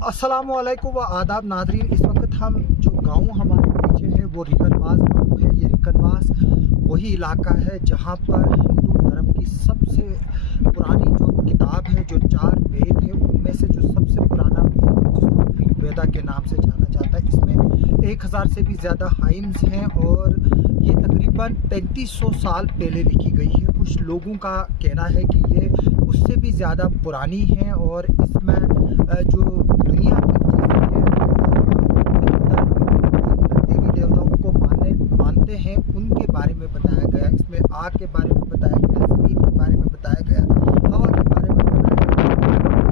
अस्सलामुअलैकुम व आदाब नाज़रीन। इस वक्त हम जो गांव हमारे पीछे है वो रिकनवास गांव है। ये रिकनवास वही इलाका है जहां पर हिंदू धर्म की सबसे पुरानी जो किताब है, जो 4 वेद है, उनमें से जो सबसे पुराना वेद है जिसको ऋग्वेदा के नाम से जाना जाता है, इसमें 1000 से भी ज़्यादा हाइम्स हैं और ये तकरीबन 3500 साल पहले लिखी गई है। कुछ लोगों का कहना है कि ये उससे भी ज़्यादा पुरानी है और इसमें जो दुनिया की चीज़ें हैं, देवी देवताओं को मानते हैं, उनके बारे में बताया गया। इसमें आग के बारे में बताया गया, ज़मीन के बारे में बताया गया, हवा के बारे में बताया गया,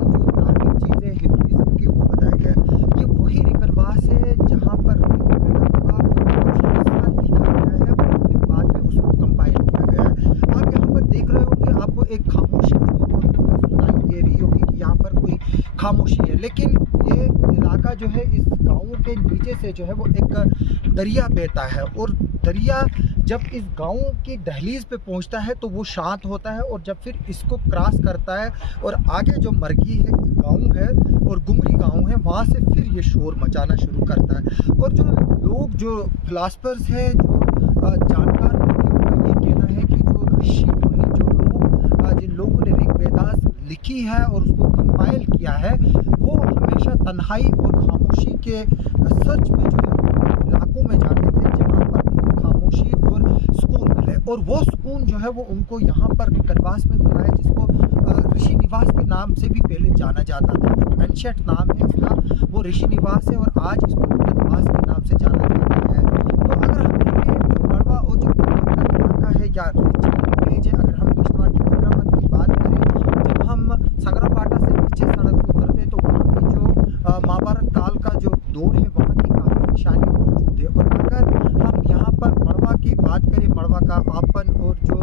जो धार्मिक चीज़ें हिंदुइज्म की वो बताया गया। ये वही रिकनवास है जहाँ पर ऋग्वेदा का कुछ हिस्सा लिखा गया है और फिर बाद में उसको कंपाइल किया गया है। आप यहाँ पर देख रहे होंगे, आपको एक खामोशी जो है वो सुनाई दे रही होगी कि यहाँ पर कोई खामोशी है, लेकिन ये इलाका जो है, इस गाँव के नीचे से जो है वो एक दरिया बहता है और दरिया जब इस गांव की दहलीज पे पहुंचता है तो वो शांत होता है और जब फिर इसको क्रॉस करता है और आगे जो मरगी है गांव है और गुमरी गांव है, वहाँ से फिर ये शोर मचाना शुरू करता है। और जो लोग, जो फिलासफर्स हैं, जो जानकार लोग हैं, उनका ये कहना है कि जो ऋषि मुनि, जो लोग जिन लोगों ने ऋग्वेदास लिखी है और उसको कंपाइल किया है, वो हमेशा तन्हाई और खामोशी के सर्च में जो है इलाकों में जाते थे जहाँ पर उनको खामोशी और सुकून मिले। और वो सुकून जो है वो उनको यहाँ पर रिकनवास में मिला है, जिसको ऋषि निवास के नाम से भी पहले जाना जाता था। जो एंशिएंट नाम है इसका वो ऋषि निवास है और आज इसको रिकनवास के नाम से जाना जाता है। तो अगर हम देखें जो मड़वा और जो का इलाका है या विलेज है, अगर हम किश्तवाड़ की मुद्राबंद की बात करें, जब हम संगरापाटा से नीचे सड़क उतरते तो वहाँ की जो महाभारत काल का जो दौर है वहाँ की काफ़ी निशानी मौजूद है। और अगर हम यहाँ पर मड़वा की बात करें, मड़वा का आपन और जो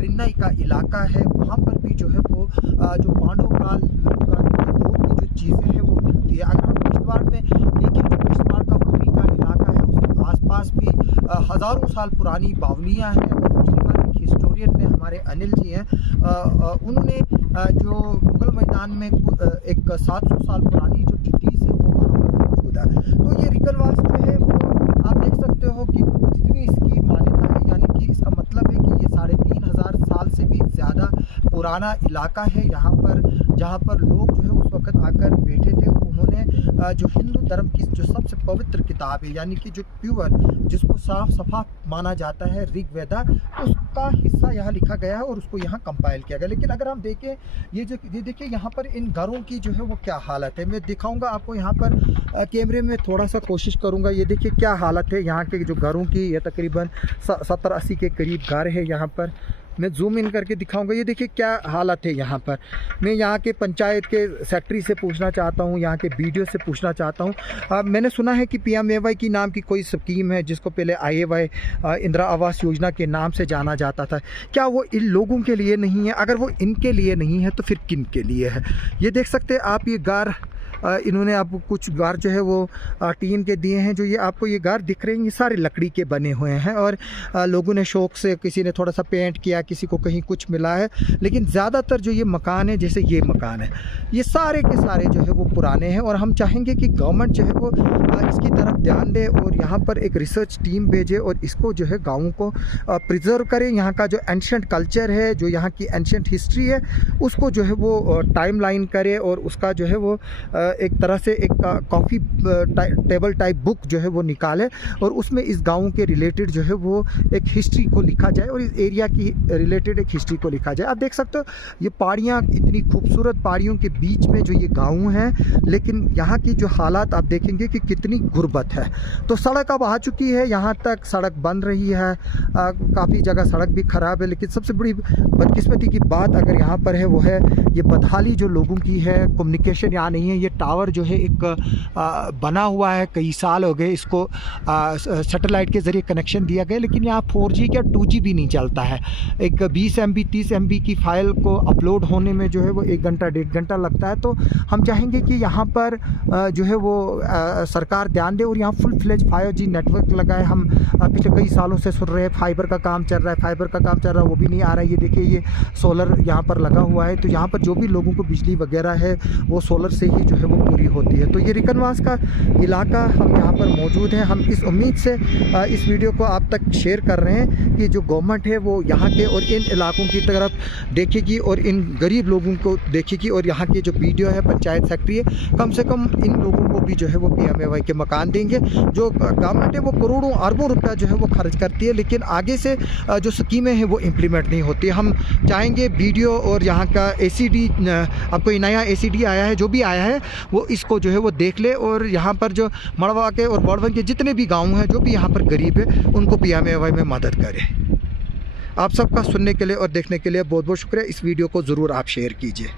रिन्नई का इलाका है, वहाँ पर भी जो है वो जो पांडव काल का दौर की जो चीज़ें हैं वो मिलती है। अगर हम किश्तवाड़ में देखें, जो किश्तवाड़ का हुरी का इलाका है, उसके आसपास भी हज़ारों साल पुरानी बावलियाँ हैं। और पिछली बार एक हिस्टोरियन ने, हमारे अनिल जी हैं, उन्होंने जो मुगल मैदान में एक 700 साल पुरानी जो टिड्डीज है वो वहाँ पर मौजूद है। तो ये रिकनवास जो है वो आप देख सकते हो कि जितनी इसकी मान्यता है, यानी कि इसका मतलब है कि ये 3500 साल से भी ज़्यादा पुराना इलाका है यहाँ पर, जहाँ पर लोग जो है उस वक्त आकर बैठे थे और उन्होंने जो हिंदू धर्म की जो सबसे पवित्र किताब है, यानी कि जो प्योर, जिसको साफ सफा माना जाता है, ऋग्वेदा, उसका हिस्सा यहाँ लिखा गया है और उसको यहाँ कंपाइल किया गया। लेकिन अगर हम देखें, ये देखिए यहाँ पर इन घरों की जो है वो क्या हालत है। मैं दिखाऊंगा आपको यहाँ पर कैमरे में, थोड़ा सा कोशिश करूँगा। ये देखिए क्या हालत है यहाँ के जो घरों की। ये तकरीबन 70-80 के करीब घर है यहाँ पर। मैं जूम इन करके दिखाऊंगा। ये देखिए क्या हालत है यहाँ पर। मैं यहाँ के पंचायत के सेक्रेटरी से पूछना चाहता हूँ, यहाँ के बीडीओ से पूछना चाहता हूँ। मैंने सुना है कि PMAY की नाम की कोई स्कीम है जिसको पहले IAY इंदिरा आवास योजना के नाम से जाना जाता था। क्या वो इन लोगों के लिए नहीं है? अगर वो इनके लिए नहीं है तो फिर किन के लिए है? ये देख सकते हैं आप, ये घर इन्होंने आपको कुछ घर जो है वो टीन के दिए हैं। जो ये आपको ये घर दिख रहे हैं, ये सारे लकड़ी के बने हुए हैं और लोगों ने शौक़ से, किसी ने थोड़ा सा पेंट किया, किसी को कहीं कुछ मिला है, लेकिन ज़्यादातर जो ये मकान है, जैसे ये मकान है, ये सारे के सारे जो है वो पुराने हैं। और हम चाहेंगे कि गवर्नमेंट जो है वो इसकी तरफ ध्यान दे और यहाँ पर एक रिसर्च टीम भेजे और इसको जो है गाँवों को प्रिजर्व करे। यहाँ का जो एंशिएंट कल्चर है, जो यहाँ की एंशिएंट हिस्ट्री है, उसको जो है वो टाइम लाइन करे और उसका जो है वो एक तरह से एक कॉफ़ी टेबल टाइप बुक जो है वो निकाले और उसमें इस गाँव के रिलेटेड जो है वो एक हिस्ट्री को लिखा जाए और इस एरिया की रिलेटेड एक हिस्ट्री को लिखा जाए। आप देख सकते हो ये पहाड़ियाँ, इतनी खूबसूरत पहाड़ियों के बीच में जो ये गाँव हैं, लेकिन यहाँ की जो हालात आप देखेंगे कि कितनी गुर्बत है। तो सड़क अब आ चुकी है, यहाँ तक सड़क बन रही है, काफ़ी जगह सड़क भी ख़राब है। लेकिन सबसे बड़ी बदकिस्मती की बात अगर यहाँ पर है वो है ये बदहाली जो लोगों की है। कम्युनिकेशन यहाँ नहीं है। ये टावर जो है एक बना हुआ है, कई साल हो गए इसको सैटेलाइट के ज़रिए कनेक्शन दिया गया, लेकिन यहाँ 4G क्या 2G भी नहीं चलता है। एक 20 MB 30 MB की फ़ाइल को अपलोड होने में जो है वो 1 घंटा 1.5 घंटा लगता है। तो हम चाहेंगे कि यहाँ पर जो है वो सरकार ध्यान दे और यहाँ फुल फ्लेज 5G नेटवर्क लगाए। हम पिछले कई सालों से सुन रहे हैं फाइबर का काम चल रहा है, फाइबर का काम चल रहा है, वो भी नहीं आ रहा है। ये देखिए ये सोलर यहाँ पर लगा हुआ है, तो यहाँ पर जो भी लोगों को बिजली वगैरह है वो सोलर से ही जो है है वो पूरी होती है। तो ये रिकनवास का इलाका, हम यहाँ पर मौजूद हैं। हम इस उम्मीद से इस वीडियो को आप तक शेयर कर रहे हैं कि जो गवर्नमेंट है वो यहाँ के और इन इलाकों की तरफ देखेगी और इन गरीब लोगों को देखेगी, और यहाँ के जो वीडियो है पंचायत सेक्रेटरी है, कम से कम इन लोगों को भी जो है वो PMAY के मकान देंगे। जो गवर्नमेंट है वो करोड़ों अरबों रुपया जो है वो खर्च करती है, लेकिन आगे से जो स्कीमें हैं वो इम्प्लीमेंट नहीं होती। हम चाहेंगे वीडियो और यहाँ का ACD, अब कोई नया ACD आया है, जो भी आया है वो इसको जो है वो देख ले, और यहाँ पर जो मड़वा के और बड़वन के जितने भी गांव हैं, जो भी यहाँ पर गरीब है, उनको PMAY में मदद करें। आप सबका सुनने के लिए और देखने के लिए बहुत बहुत शुक्रिया। इस वीडियो को ज़रूर आप शेयर कीजिए।